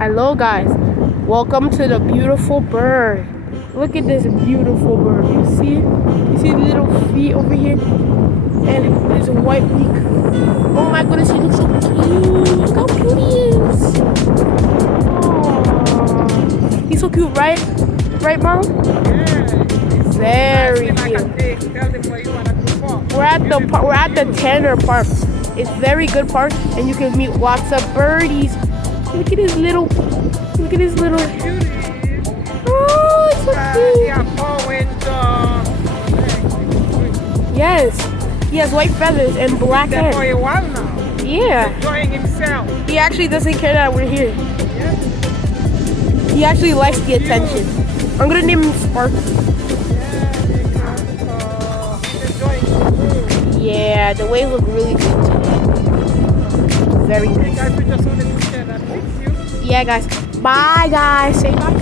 Hello guys, welcome to the beautiful bird. Look at this beautiful bird. You see the little feet over here? And his white beak. Oh my goodness, he looks so cute. Look how cute he is. Aww. He's so cute, right? Right, Mom? Yeah. Very cute. We're at the Tanner Park. It's a very good park, and you can meet lots of birdies. Look at his little. Oh, it's so cute. Yes, he has white feathers and black hair. For a while now. Yeah. Enjoying himself. He actually doesn't care that we're here. Yeah. He actually likes the attention. I'm gonna name him Sparky. Enjoying the food. Yeah, the waves look really good today. Very Hey nice. guys, we just wanted to share that with you. Yeah, guys. Bye, guys. Say bye.